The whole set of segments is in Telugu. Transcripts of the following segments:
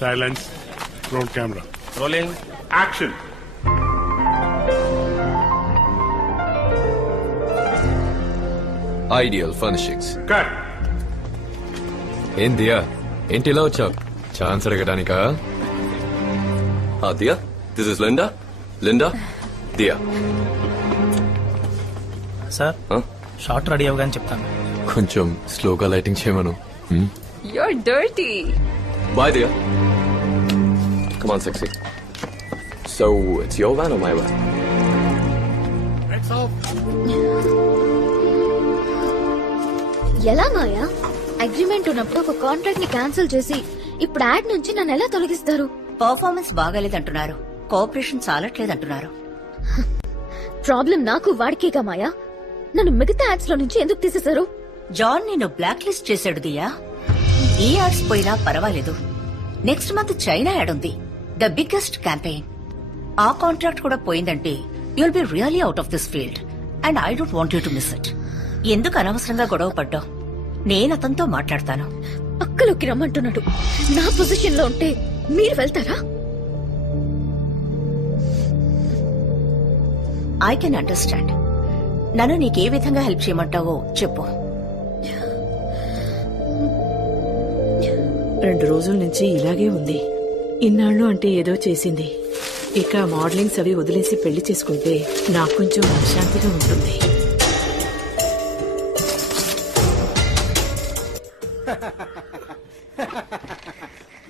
Silence. Roll camera. Rolling. Action. Ideal furnishings. Cut. ఏం దియా, ఏంటి ఇలా వచ్చావు? ఛాన్స్ అడగడానికా? Diya, this is Linda. Linda, Diya. Sir shot ready అవగానే చెప్తాను. కొంచెం స్లోగా లైటింగ్ చేయమను. You're dirty. Bye, Dia. Come on, sexy. So, it's your van or my van? Heads off. ఎలా మాయా? అగ్రిమెంట్ ఉన్నప్పుడు ఒక కాంట్రాక్ట్ ని క్యాన్సిల్ చేసి ఇప్పుడు యాడ్ నుంచి నన్ను ఎలా తొలగిస్తారు? పర్ఫార్మెన్స్ బాగాలేదంటున్నారు, కోఆపరేషన్ చాలట్లేదంటున్నారు. ప్రాబ్లం నాకు వాడికేగా మాయా. నన్ను మిగతా యాడ్స్ లో నుంచి ఎందుకు తీసేశారు? జాన్ నిన్ను బ్లాక్ లిస్ట్ చేశాడు దియా. ఈ యాడ్స్ పోయినా పర్వాలేదు, నెక్స్ట్ మంత్ చైనా యాడ్ ఉంది, ద బిగ్గెస్ట్ క్యాంపెయిన్. ఆ కాంట్రాక్ట్ కూడా పోయిందంటే you'll be really out of this field and I don't want you to miss it. ఎందుకు అనవసరంగా గొడవ పడ్డావు? నేను అతనితో మాట్లాడతాను. పక్కలోకి రమ్మంటున్నాడు. నా పొజిషన్ లో ఉంటే మీరు వెళ్తారా? I can understand. నన్ను నీకే విధంగా హెల్ప్ చేయమంటావో చెప్పు. 2 రోజుల నుంచి ఇలాగే ఉంది. ఇన్నాళ్ళు అంటే ఏదో చేసింది. ఇక మోడలింగ్స్ అవి వదిలేసి పెళ్లి చేసుకుంటే నాకు కొంచెం మనశ్శాంతిగా ఉంటుంది.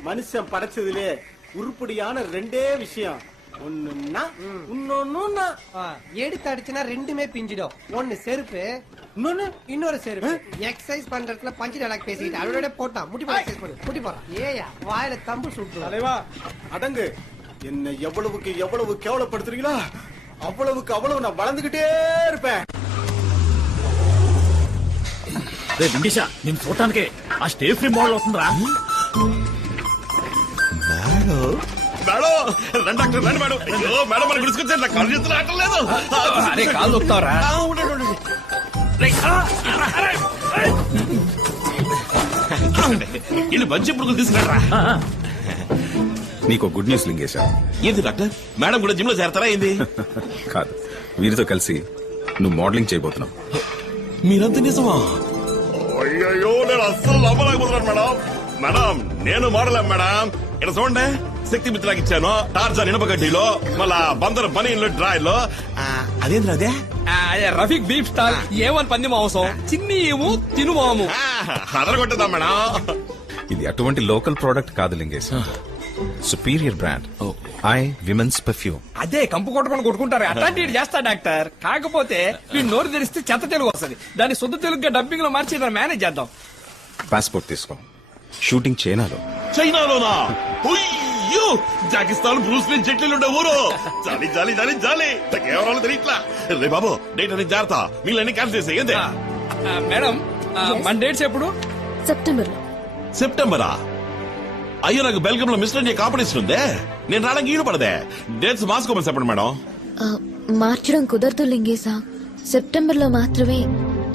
மனுஷன் படைச்சதுலே உருப்படியான 2 விஷயம். ஒண்ணுன்னா இன்னொன்னு எடுத்து அடிச்சுனா ரெண்டுமே பிஞ்சிடும். ஒன்னு செருப்பு, இன்னொரு செருப்பு. எக்ஸசைஸ் பண்றதுல பஞ்சு டயலாக் பேசிட்டு அவரோட போட்டான். முட்டி போட எக்ஸசைஸ் பண்ணு, முட்டி போறான். ஏயா வாயில தம்பு சுட்டு. தலைவா அடங்கு. என்ன எவ்வளவுக்கு எவ்வளவு கேவலப்படுத்துறீங்களோ அவ்வளவுக்கு அவ்வளவு நான் வளர்ந்துகிட்டே இருப்பேன். రే విండిషా, నేను చూడటానికే ఆ స్టే ఫ్రీ మోడల్ అవుతుందిరా. అరే కాలు దొక్కుతావరా? ఇల్లు మంచి పురుగులు తీసుకురా. నీకు గుడ్ న్యూస్ లింగేశా. ఏంది డాక్టర్? మేడం కూడా జిమ్ లో చేరతారా ఏంది? కాదు, వీరితో కలిసి నువ్వు మోడలింగ్ చేయబోతున్నావు. మీరంతా నిజమా? అయ్యో, నేను అస్సలు నమ్మలేకపోతున్నాను మేడం. మేడం నేను మోడల్ మేడం. ఇక్కడ చూడండి, శక్తి మిత్రాకి ఇచ్చాను, టార్జాన్ ఇనపగడ్డిలో, మళ్ళా బందర్ బనీన్లో డ్రాయర్లో. అదేంద్ర అదే రఫీక్ బీఫ్ స్టాల్ ఏమని పంది మాంసం, చిన్ని ఏమో తిను మాము అదరగొట్టదా మేడం. ఇది అటువంటి లోకల్ ప్రోడక్ట్ కాదు Lingesh, superior brand I women's perfume. అదే కంపు కొట్టుకొని కొట్టుకుంటారు, అట్లాంటి చేస్తా డాక్టర్. కాకపోతే వీడు నోరు తెరిస్తే చెత్త తెలుగు వస్తుంది, దాన్ని శుద్ధ తెలుగుగా డబ్బింగ్ లో మార్చి మేనేజ్ చేద్దాం. పాస్పోర్ట్ తీసుకో. షూటింగ్ చైనాలో. చైనాలోనా? అయ్యో, జాకిస్తాన్ బ్రూస్లీ జట్లీలుండే ఊరు. జాలి జాలి జాలి జాలి, కేవలం తెలియట్లా. రే బాబు, డేట్ అనేది జాగ్రత్త, మిగిలిన క్యాన్సిల్ చేసే. ఏందే మేడం, మన డేట్స్ ఎప్పుడు? సెప్టెంబర్ లో. సెప్టెంబరా? అయ్యో, నాకు బెల్గం లో మిస్టర్ ఇండియా కాంపిటీషన్ ఉందే, నేను రావడానికి ఈడు పడదే. డేట్స్ మార్చుకోమని చెప్పండి మేడం. మార్చడం కుదరదు లింగేశా. సెప్టెంబర్ లో మాత్రమే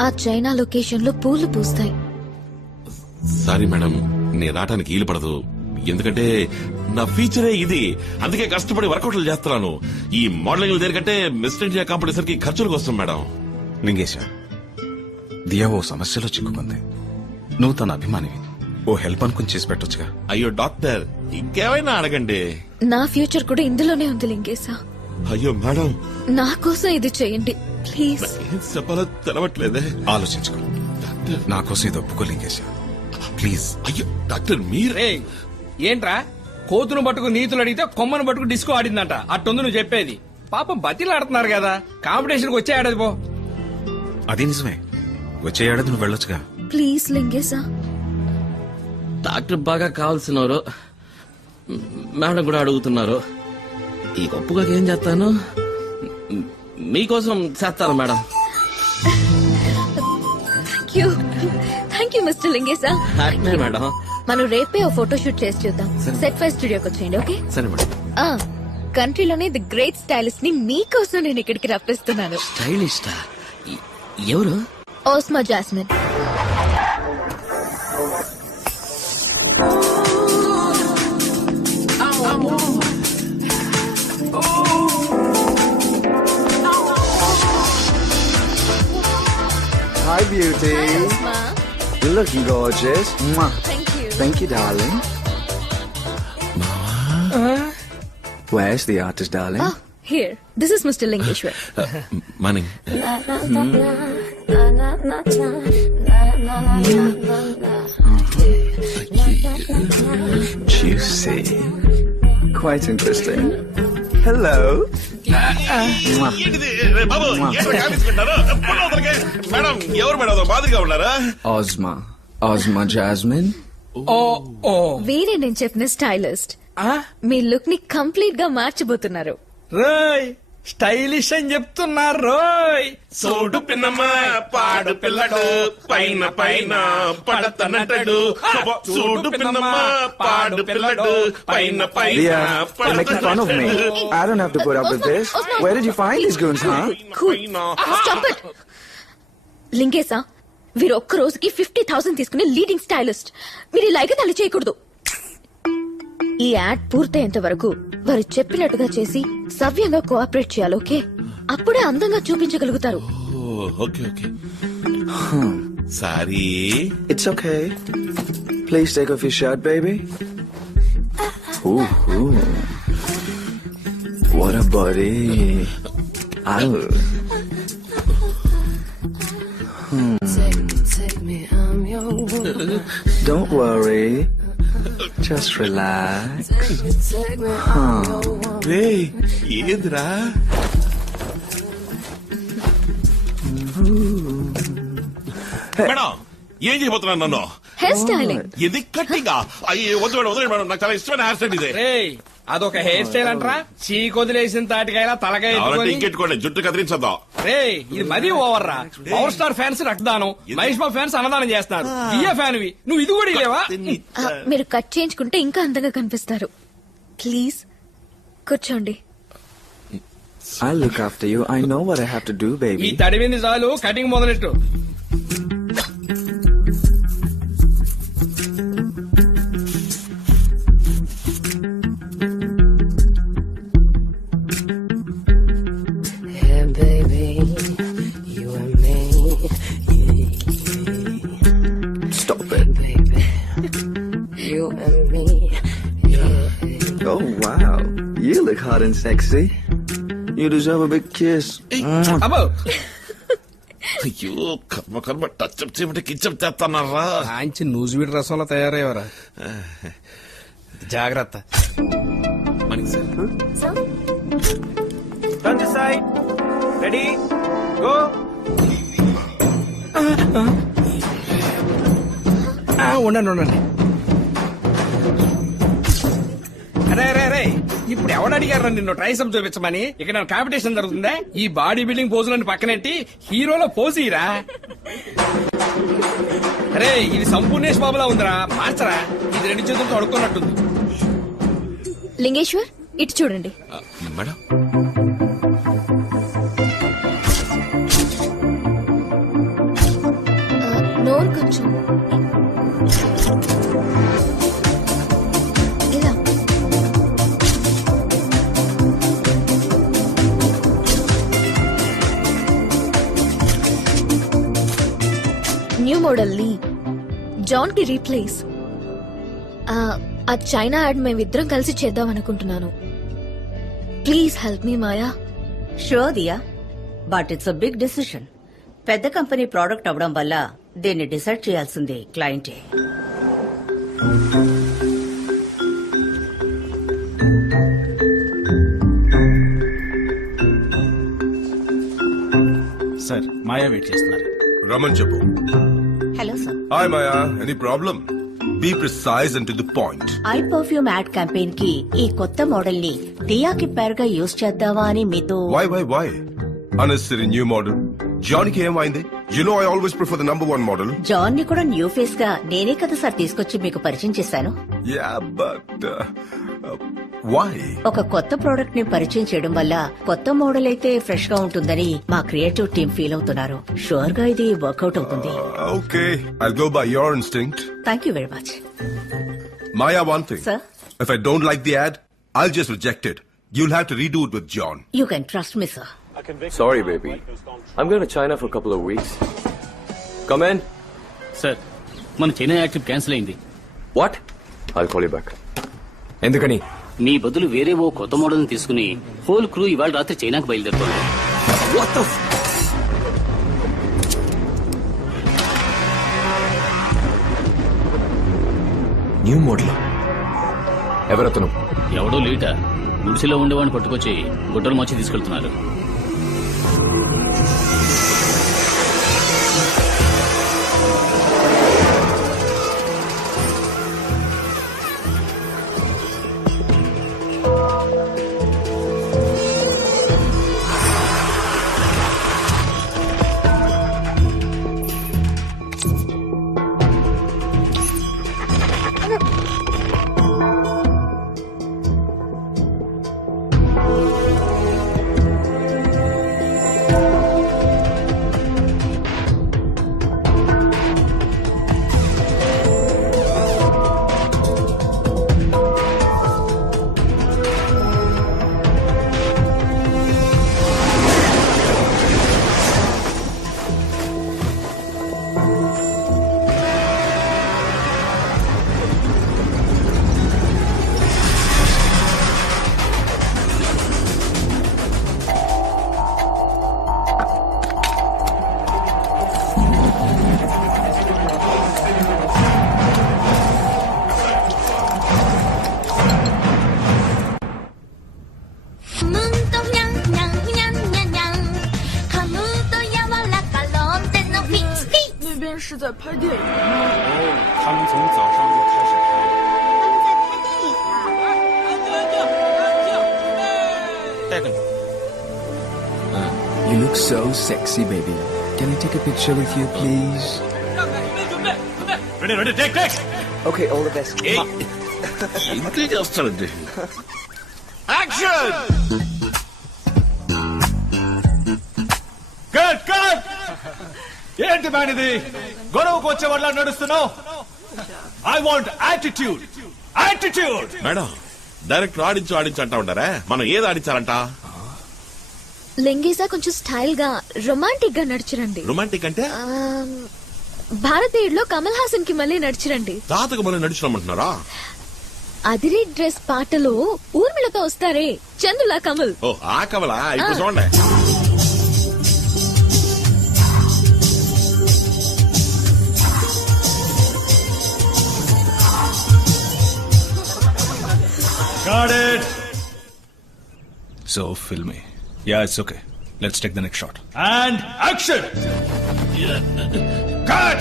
ఆ చైనా లొకేషన్ లో పూలు పూస్తాయి. సారీ మేడం, నేను రావడానికి ఈలు పడదు, ఎందుకంటే నా ఫీచరే ఇది. అందుకే కష్టపడి వర్కౌట్లు చేస్తున్నాను. ఈ మోడలింగ్ దేనికంటే మిస్టర్ ఇండియా కాంపిటీషన్ కి ఖర్చులకు వస్తుంది మేడం. లింగేశ, దియా ఓ సమస్యలో చిక్కుకుంది. నువ్వు తన అభిమానివి, ఓ హెల్ప్ అనుకుని చేసి పెట్టొచ్చుగా. అయ్యో డాక్టర్, ఇంకేమైనా అడగండి. నా ఫ్యూచర్ కూడా ఇందులోనే ఉంది లింగేశా. అయ్యో మేడం, నా కోసం ఇది చేయండి ప్లీజ్. ఏం చెప్పాలో తెలవట్లేదే. ఆలోచించుకో, నా కోసం ఇది ఒప్పుకో లింగేశ ప్లీజ్. అయ్యో డాక్టర్, మీరే ఏంట్రా, కోతును పట్టుకు నీతులు అడిగితే కొమ్మను పట్టుకు డిస్కో ఆడిందంట, అట్టుంది నువ్వు చెప్పేది. పాపం బతిలు ఆడుతున్నారు కదా, కాంపిటీషన్ కి వచ్చే ఆడది పో. అది నిజమే, వచ్చే ఏడాది నువ్వు వెళ్ళొచ్చుగా. ప్లీజ్ లింగేశా. డాక్టర్ బాగా కావాల్సినవారు, మేడం కూడా అడుగుతున్నారు. ఈ గొప్పగా ఏం చేస్తాను, మీకోసం చేస్తాను మేడం. థ్యాంక్ యూ మిస్టర్ లింగేశా. Happy madam. మనం రేపే ఓ ఫోటో షూట్ చేసి చూద్దాం. సెట్ ఫైవ్ స్టూడియోకి వచ్చేయండి. ఓకే సరే మేడం. కంట్రీలోనే ది గ్రేట్ స్టైలిస్ట్ ని మీకోసం నేను ఇక్కడికి రప్పిస్తున్నాను. స్టైలిస్టా? ఎవరు? ఓస్మా jasmine. cutie. Hi, Osma. You're looking gorgeous. Mwah. Thank you. Thank you, darling. Where's the artist, darling? Oh, here. This is Mr. Lingeshwar. Money Juicy. Quite interesting. Hello. Mwah. బాబు ఏంటో కాపించుకుంటారు మేడం ఎవరు మేడం మాదిరిగా ఉన్నారా Ozma. Ozma Jasmine. ఓ ఓ వీరే నేను చెప్పిన స్టైలిస్ట్ మీ లుక్ ని కంప్లీట్ గా మార్చబోతున్నారు. రోయ్ స్టైలిష్ అని చెప్తున్నారు రోయ్. సోడు పిన్నమ్మ పాడు పిల్లడు పైన పైన పడతనటడు సూడు పిన్నమ్మ పాడు పిల్లడు పైన పైన Leah, you're making fun of me. I don't have to put up with this. Where did you find these goons, huh? Stop it. లింగేశా, వీరు ఒక్క రోజుకి 50,000 తీసుకునే లీడింగ్ స్టైలిస్ట్. మీరు ఇలాగే తల్లి చేయకూడదు. ఈ యాడ్ పూర్తయ్యేంత వరకు వారు చెప్పినట్టుగా చేసి సవ్యంగా కోఆపరేట్ చేయాలి. ఓకే, అప్పుడే అందంగా చూపించగలుగుతారు. Okay okay sorry It's okay. Please take off your shirt, baby. Ooh, ooh. What a body. Ow. Don't worry. Just relax. రే ఏదిరా మేడం ఏం చేయబోతున్నాను నన్ను హెయిర్ స్టైలింగ్. ఇది కట్టింగా అయ్యి వద్దు మేడం వద్దు మేడం నాకు చాలా ఇష్టమైన హెయిర్ స్టైల్ ఇదే రేయ్ అదొక హెయిర్ స్టైల్ అంటరా? చీకొదిలేసిన తాటికాయలా తలకాయ కావాలంటే ఎత్తుకొని. ఇంకెట్టుకోండి జుట్టు కత్తిరించద్దాం రేయ్ ఇది మరీ ఓవర్ రా. పవర్ స్టార్ ఫ్యాన్స్ రక్తదానం, మహేష్ బాబు ఫ్యాన్స్ అన్నదానం చేస్తున్నారు. బియ్య ఫ్యాన్ నువ్వు ఇది కూడా లేవా? మీరు కట్ చేయించుకుంటే ఇంకా అందంగా కనిపిస్తారు. ప్లీజ్ కూర్చోండి. I'll look after you. I know what I have to do, ఈ baby. తడివింది చాలు, cutting మొదలెట్టు. Stop it. Oh, wow. You look hot and sexy. You deserve a big kiss. అబ్బో అయ్యో కర్మ కర్మ టచ్ అప్ చేయమంటే కిచ్చప్ చేస్తున్నారా మంచి నూజివీడి రసంలో తయారయ్యేవారా. జాగ్రత్త. మనకి sir Turn this side. Ready? Go. ఉండండి ఉండండి. అరే రే రే ఇప్పుడు ఎవడు అడిగారు నిన్ను ట్రైసప్ చూపించమని? ఇక్కడ కాంపిటీషన్ జరుగుతుందా? ఈ బాడీ బిల్డింగ్ పోజులని పక్కనెట్టి హీరోలో పోజీరా. అరే ఇది సంపూర్ణేష్ బాబులా ఉందిరా, మార్చరా. ఇది రెండు చేతులతో అడుక్కున్నట్టుంది. లింగేశ్వర్ ఇటు చూడండి. మేడం నోరు కొంచెం ఇలా. న్యూ మోడల్ లీ, జాన్ కి రీప్లేస్. ఆ చైనా యాడ్ మేమిద్దరం కలిసి చేద్దాం అనుకుంటున్నాను. Please help me Maya. Sure Diya, but it's a big decision. పెద్ద కంపెనీ ప్రోడక్ట్ అవడం వల్ల దీన్ని డిసైడ్ చేయాల్సింది క్లయింటే. సార్ మాయా వెయిట్ చేస్తున్నారు. రమన్ చెప్పు. Hello sir. Hi Maya, any problem? Be precise and to the point. I perfume ad campaign కి ఈ కొత్త మోడల్ ని దియాకి పేరుగా యూజ్ చేద్దామా అని మీతో. Why unnecessary new model. John కి ఏమైంది? You know I always prefer the number 1 model. John ని కూడా న్యూ ఫేస్ గా నేనే కదా సార్ తీసుకొచ్చి మీకు పరిచయం చేశాను. Yeah but why? ఒక కొత్త ప్రోడక్ట్ ని పరిచయం చేయడం వల్ల కొత్త మోడల్ అయితే ఫ్రెష్ గా ఉంటుందని మా క్రియేటివ్ టీమ్ ఫీల్ అవుతున్నారు. షూర్ గా ఇది వర్కౌట్ అవుతుంది. Okay, I'll go by your instinct. Thank you very much. Maya, one thing. Sir? If I don't like the ad, I'll just reject it. You'll have to redo it with John. You can trust me, sir. Sorry, baby. I'm going to China for a couple of weeks. Come in. Sir మన చైనా యాక్ట్ క్యాన్సిల్ అయింది. What? I'll call you back. ఎందుకని? మీ బదులు వేరే ఓ కొత్త మోడల్ తీసుకుని హోల్ క్రూ ఇవాళ రాత్రి చైనాకు బయలుదేరుతుంది. What the new model. ఎవరతను? ఎవడో లేట గుడిసెలో ఉండేవాడిని పట్టుకొచ్చి గుడ్డలు మార్చి తీసుకెళ్తున్నారు. You look so sexy, baby. Can I take a picture with you, please? Ready, take. Okay, all the best. ఇంకే చేస్తానండి. యాక్షన్! కట్! ఏంటి మ్యాన్ ఇది? గొడవకు వచ్చే వాళ్ళ నడుస్తున్నావు? I want attitude. Madam, director ఆడించు అంటా ఉంటారా? మనం ఏది ఆడించాలంట? లెంగేసా కొంచెం స్టైల్ గా రొమాంటిక్ గా నడిచిరండి. రొమాంటిక్ అంటే భారతీయుడులో కమల్ హాసన్ కి మళ్ళీ నడిచిరండి. తాతకు మళ్ళీ నడిచినామంటున్నారా? అదిరే డ్రెస్ పాటలో ఊర్మిళతో వస్తారే చందులా కమల్. ఓ ఆ కమలా? ఇప్పుడు చూడండి. Got it. So filmy. Yeah, it's okay. Let's take the next shot. And action! Cut!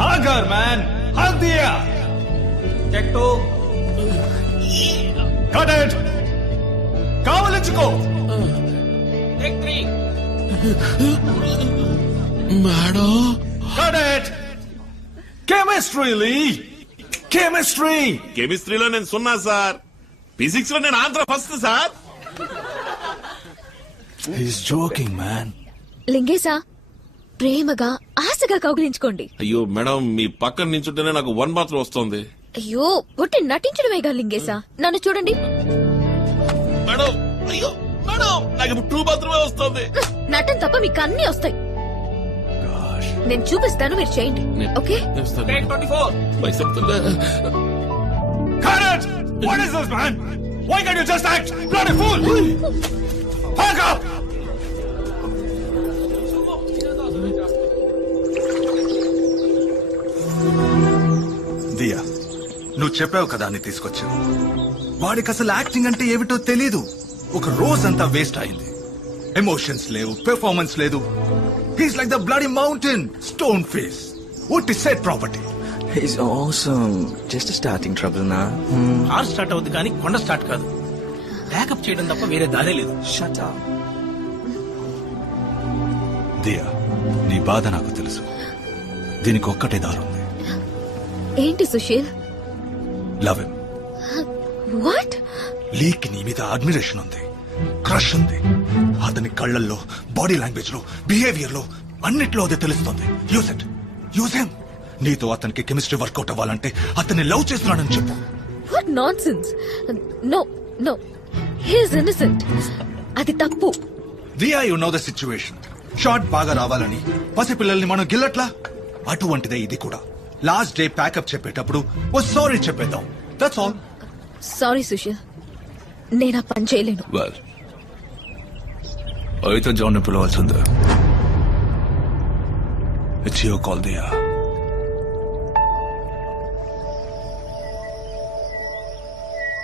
Hagar, man! Hug diya! Check 2. Cut it! Kavalichuko! Take 3. Madam! Cut it! Chemistry, Lee! కెమిస్ట్రీలో నేను సున్నా సార్. ఫిజిక్స్ లో నేను Andhra first sir. He's joking, man. లింగేసా ప్రేమగా ఆశగా కౌగిలించుకోండి. అయ్యో మేడం, మీ పక్కన నించుంటేనే నాకు 1 మాత్రం వస్తుంది. అయ్యో ఒట్టి నటించడమేగా లింగేసా. నన్ను చూడండి మేడం. అయ్యో మేడం, నాకు ఇప్పుడు 2 మాత్రమే వస్తుంది. నటన తప్ప మీకు అన్ని వస్తాయి. నేను చూపిస్తాను, మీరు చేయండి. Okay? What is this, man? Why can't you just act? Bloody fool! Hug up! దియా, నువ్వు చెప్పావు కదా అని తీసుకొచ్చావు. వాడికి అసలు యాక్టింగ్ అంటే ఏమిటో తెలీదు. ఒక రోజంతా వేస్ట్ అయింది. ఎమోషన్స్ లేవు, పెర్ఫార్మెన్స్ లేదు. He's like the bloody mountain, stone face. What is said property? He's awesome. Just a starting trouble now. Car start అవుతుంది కానీ కొండ స్టార్ట్ కాదు. బ్యాకప్ చేయడం తప్ప వేరే దారే లేదు. Shut up. దియా, నీ బాధ నాకు తెలుసు. దీనికి ఒక్కటే దారి ఉంది. ఏంటి Sushil? Love him. What? Leak నీ మీద అడ్మిరేషన్ ఉంది, క్రష్ ఉంది. అతని కళ్ళల్లో, బాడీ లాంగ్వేజ్ లో, బిహేవియర్ లో అన్నిట్లో అదే తెలుస్తుంది. Use him. నీతో అతనికి కెమిస్ట్రీ వర్కౌట్ అవ్వాలంటే అతన్ని లవ్ చేస్తున్నాడని చెప్పు. What nonsense. No he is innocent. అది తప్పు. Diya, you know the situation. Shot బాగా రావాలని పసిపిల్లల్ని మనం గిల్లట్లా. అటువంటిదే ఇది కూడా. లాస్ట్ డే ప్యాకప్ చెప్పేటప్పుడు ఓ సారీ చెప్పేద్దాం. That's all. సారీ సుశీల్, నేను ఆ పని చేయలేను. వెల్ అయితే జాన్ పిలవాల్సిందే. It's your call Diya.